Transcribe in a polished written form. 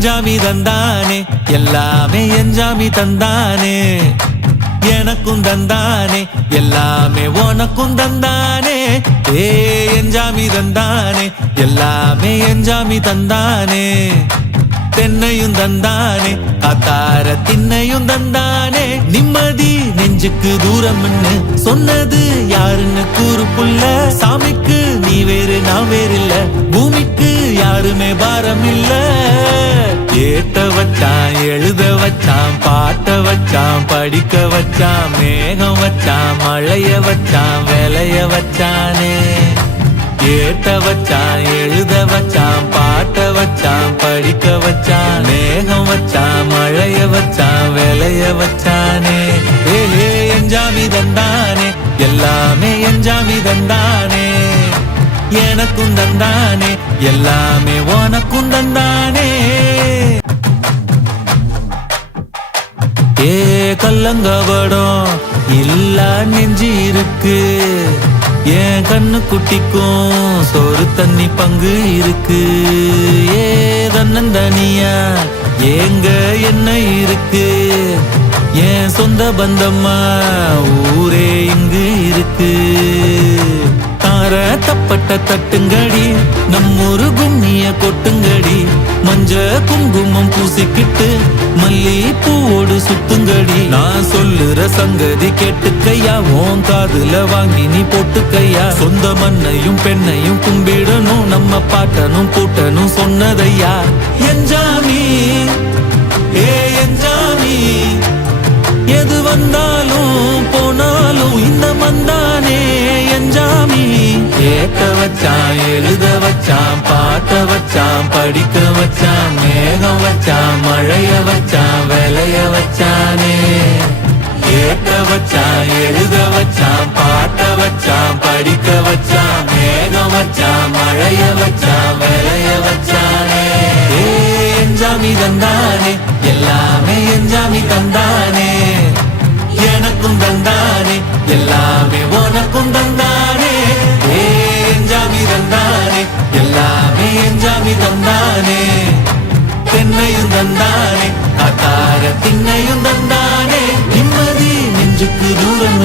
எஞ்சாமி தந்தானே எல்லாமே எஞ்சாமி தந்தானே எனக்கும் தந்தானே எல்லாமே உனக்கும் தந்தானே எஞ்சாமி தந்தானே எல்லாமே எஞ்சாமி தந்தானே தென்னையும் தந்தானே காத்தார திண்ணையும் தந்தானே நிம்மதி நெஞ்சுக்கு தூரம்னு சொன்னது யாருன்னு கூறு புள்ள சாமிக்கு நீ வேறு நான் வேறு இல்ல பூமிக்கு யாருமே பாரம் இல்ல ஏத்த வச்சான் எழுத வச்சான் பாட்ட வச்சான் படிக்க வச்சான் மேகம் வச்சான் மழைய வச்சான் விளைய வச்சானே ஏத்த வச்சான் எழுத வச்சான் பாட்ட வச்சான் படிக்க வச்சான் மேகம் வச்சான் மழைய வச்சான் விளைய வச்சானே எஞ்சாமி தந்தானே எல்லாமே எஞ்சாமி தந்தானே எனக்கும் தந்தானே எல்லாமே உனக்கும் தந்தானே கல்லங்கபடம் இல்ல நெஞ்சு இருக்கு என் கண்ணு குட்டிக்கும் சோறு தண்ணி பங்கு இருக்கு தன்னந்தனியா ஏங்க என்ன இருக்கு என் சொந்த பந்தம்மா ஊரே இங்கு இருக்கு தார தப்பட்ட தட்டுங்கடி நம்மொரு கும்மிய கொட்டுங்கடி மஞ்ச குங்குமம் பூசிக்கிட்டு மல்லி பூவோடு சுத்துங்கடி நான் சொல்லுற சங்கதி கேட்டுக்கையா உன் காதுல வாங்கி நீ போட்டுக்கையா சொந்த மண்ணையும் பெண்ணையும் கும்பிடணும் நம்ம பாட்டனும் கூட்டனும் சொன்னதையா எஞ்சாமி எஞ்சாமி எது வந்தாலும் போனாலும் இந்த மந்தானே எஞ்சாமி ஏத்த வச்சான் எழுத வச்சான் பாட்ட வச்சான் படிக்க வச்சான் மேகம் வச்சான் மழைய வச்சான் விளைய வச்சானே ஏத்த வச்சான் எழுத வச்சான் பாட்ட வச்சான் படிக்க வச்சான் மேகம் வச்சான் மழைய வச்சான் விளைய வச்சானே எஞ்சாமி தந்தானே எல்லாமே எஞ்சாமி தந்தானே எனக்கும் தந்தானே எல்லாமே உனக்கும் தந்தானே எஞ்சாமி தந்தானே எல்லாமே எஞ்சாமி தந்தானே தென்னையும் தந்தானே காத்தார திண்ணையும் தந்தானே நிம்மதி நெஞ்சுக்கு தூரம்